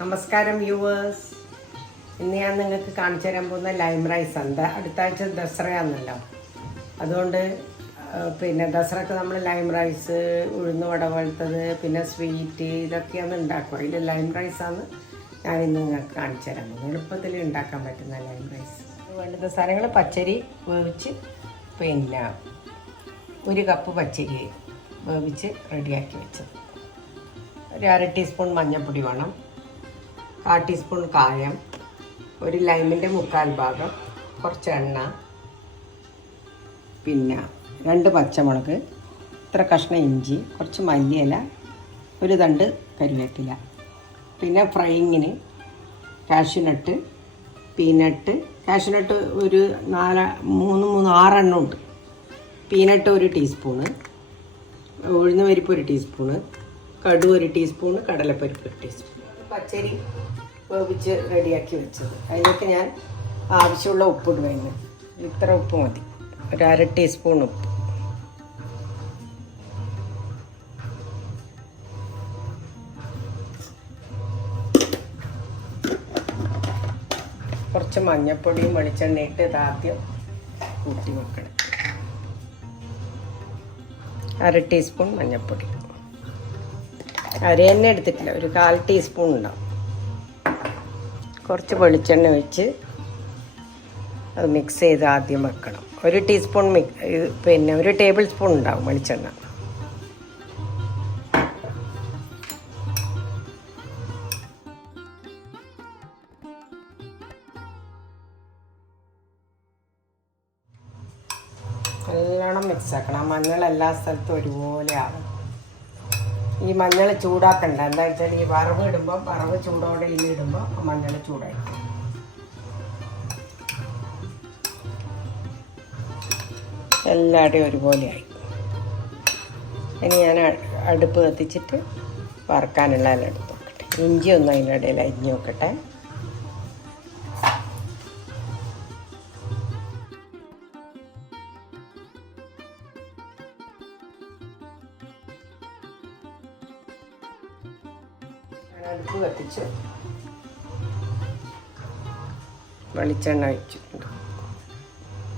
നമസ്കാരം വ്യൂവേഴ്സ്. ഇന്ന് ഞാൻ നിങ്ങൾക്ക് കാണിച്ചു തരാൻ പോകുന്ന ലൈം റൈസ് ഉണ്ട്. അടുത്ത ആഴ്ച ദസറയാണല്ലോ, അതുകൊണ്ട് ദസറക്ക് നമ്മൾ ലൈം റൈസ്, ഉഴുന്ന് വട പോലത്തത്, പിന്നെ സ്വീറ്റ് ഇതൊക്കെയാണ് ഉണ്ടാക്കുക. ഇതിൽ ലൈം റൈസാണ് ഞാൻ ഇന്ന് നിങ്ങൾക്ക് കാണിച്ചു തരാൻ പോകുന്നത്. എളുപ്പത്തിൽ ഉണ്ടാക്കാൻ പറ്റുന്ന ലൈം റൈസ്. വേണ്ടുന്ന സാധനങ്ങൾ: പച്ചരി വേവിച്ച്, പിന്നെ 1 കപ്പ് പച്ചരി വേവിച്ച് റെഡിയാക്കി വെച്ചത്, ഒരു 1/2 ടീസ്പൂൺ മഞ്ഞൾപ്പൊടി വേണം, 1/4 ടീസ്പൂൺ കായം, ഒരു ലൈമിൻ്റെ 1/4 ഭാഗം, കുറച്ച് എണ്ണ, പിന്നെ 2 പച്ചമുളക്, ഇത്ര കഷ്ണം ഇഞ്ചി, കുറച്ച് മല്ലിയില, ഒരു തണ്ട് കരിവേപ്പില, പിന്നെ ഫ്രൈയിങ്ങിന് കാഷ്യൂനട്ട്, പീനട്ട്. കാഷ്യൂനട്ട് ഒരു 6 എണ്ണം ഉണ്ട്. പീനട്ട് 1 ടീസ്പൂണ്, ഉഴുന്ന് പരിപ്പ് 1 ടീസ്പൂണ്, കടുക് 1 ടീസ്പൂണ്, കടലപ്പരിപ്പ് 1 ടീസ്പൂൺ. പച്ചരി വേവിച്ച് റെഡിയാക്കി വെച്ചത്. അതിലേക്ക് ഞാൻ ആവശ്യമുള്ള ഉപ്പ് ഇടുവായിരുന്നു. ഇത്ര ഉപ്പ് മതി, ഒരു 1/2 ടീസ്പൂൺ ഉപ്പ്. കുറച്ച് മഞ്ഞൾപ്പൊടിയും വെളിച്ചെണ്ണയിട്ട് ഇതാദ്യം കൂട്ടി വെക്കണം. 1/2 ടീസ്പൂൺ മഞ്ഞൾപ്പൊടി, അര തന്നെ എടുത്തിട്ടില്ല, ഒരു 1/4 ടീസ്പൂൺ ഉണ്ടാവും. കുറച്ച് വെളിച്ചെണ്ണ ഒഴിച്ച് അത് മിക്സ് ചെയ്ത് ആദ്യം വെക്കണം. 1 ടീസ്പൂൺ പിന്നെ 1 ടേബിൾ സ്പൂൺ ഉണ്ടാവും വെളിച്ചെണ്ണ. നല്ലോണം മിക്സ് ആക്കണം. ആ മഞ്ഞൾ എല്ലാ സ്ഥലത്തും ഒരുപോലെ ആവും. ഈ മഞ്ഞൾ ചൂടാക്കണ്ട, എന്താ വെച്ചാൽ ഈ വറവ് ഇടുമ്പോൾ, വറവ് ചൂടോടെ ഇടുമ്പോൾ മഞ്ഞൾ ചൂടായി. എല്ലാവരുടെയും ഒരുപോലെയായി. ഇനി ഞാൻ അടുപ്പ് കത്തിച്ചിട്ട് വറക്കാനുള്ള എല്ലാം എടുത്ത് നോക്കട്ടെ. ഇഞ്ചി ഒന്ന് അതിനിടയിൽ അരിഞ്ഞ് നോക്കട്ടെ. അടുപ്പ് കത്തിച്ച് വെളിച്ചെണ്ണ ഒഴിച്ചിട്ടുണ്ട്.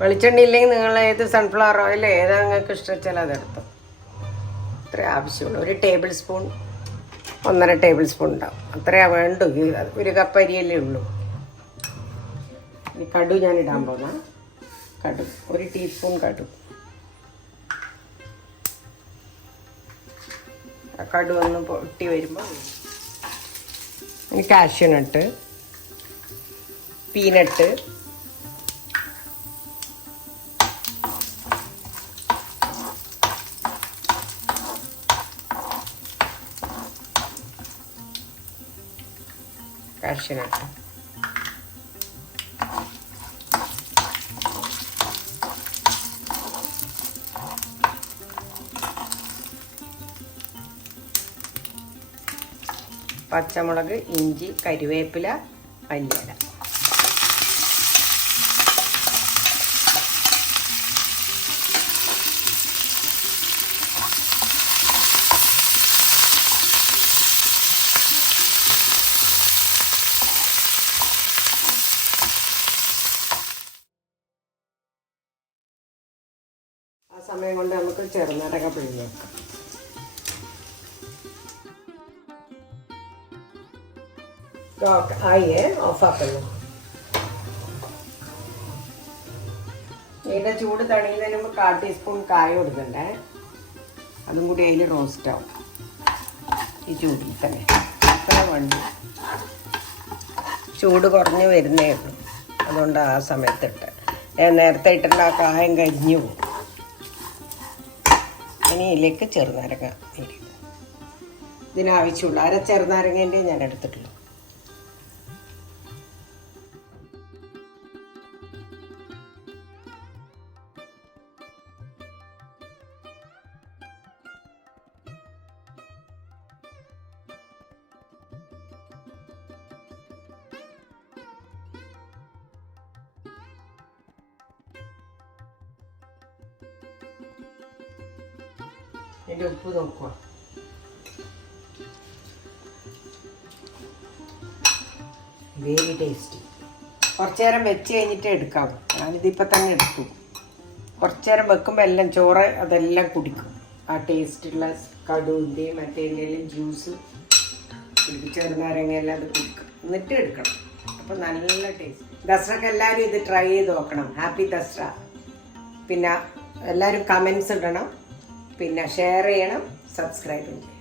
വെളിച്ചെണ്ണ ഇല്ലെങ്കിൽ നിങ്ങൾ ഏത് സൺഫ്ലവർ ഓയിൽ ഏതാ നിങ്ങൾക്ക് ഇഷ്ടം അതെടുത്തോ. അത്രേ ആവശ്യമുള്ളൂ. 1 ടേബിൾ സ്പൂൺ, 1.5 ടേബിൾ സ്പൂൺ ഉണ്ടാവും. അത്രയാ വേണ്ടു. 1 കപ്പ് അരിയല്ലേ ഉള്ളൂ. ഈ കടുക് ഞാൻ ഇടാൻ പോകുന്ന കടുക് 1 ടീസ്പൂൺ കടുക്. ആ കടുക് ഒന്ന് പൊട്ടി വരുമ്പോൾ ഇനി കാഷ്യൂനട്ട്, പീനട്ട്, കാഷ്യൂനട്ട്, പച്ചമുളക്, ഇഞ്ചി, കരിവേപ്പില, മല്ലിയില. ആ സമയം കൊണ്ട് നമുക്ക് ചെറുനാരങ്ങ പിഴിഞ്ഞ് വെക്കാം. ആയേ ഓഫാക്കുന്നു. ഇതിൻ്റെ ചൂട് തണിയുന്നതിന് മുമ്പ് 1/4 ടീസ്പൂൺ കായം കൊടുക്കണ്ടേ, അതും കൂടി അതിൽ റോസ്റ്റ് ആവും. ഈ ചൂടിൽ തന്നെ അത്ര വേണ്ടി. ചൂട് കുറഞ്ഞ് വരുന്നേ ഉള്ളൂ, അതുകൊണ്ട് ആ സമയത്തിട്ട് നേരത്തെ ഇട്ടുള്ള ആ കായം കരിഞ്ഞു പോകും. ഇനി ഇതിലേക്ക് ചെറുനാരങ്ങ ഇരിക്കും. ഇതിനാവശ്യമുള്ള 1/2 ചെറുനാരങ്ങേൻ്റെ ഞാൻ എടുത്തിട്ടുള്ളൂ. ഇതിൻ്റെ ഉപ്പ് നോക്കുക. Very tasty. കുറച്ച് നേരം വെച്ച് കഴിഞ്ഞിട്ട് എടുക്കാം. ഞാനിതിപ്പോൾ തന്നെ എടുത്തു. കുറച്ച് നേരം വെക്കുമ്പോൾ എല്ലാം ചോറ് അതെല്ലാം കുടിക്കും. ആ ടേസ്റ്റുള്ള കടുവിൻ്റെയും മറ്റേതിൻ്റെയും ജ്യൂസ് ചെറുനാരങ്ങയെല്ലാം അത് കുടിക്കും. എന്നിട്ട് എടുക്കണം. അപ്പോൾ നല്ല ടേസ്റ്റ്. ദസറക്ക് എല്ലാവരും ഇത് ട്രൈ ചെയ്ത് നോക്കണം. ഹാപ്പി ദസറ. പിന്നെ എല്ലാവരും കമൻസ് ഇടണം, പിന്നെ ഷെയർ ചെയ്യണം, സബ്സ്ക്രൈബ് ചെയ്യണം.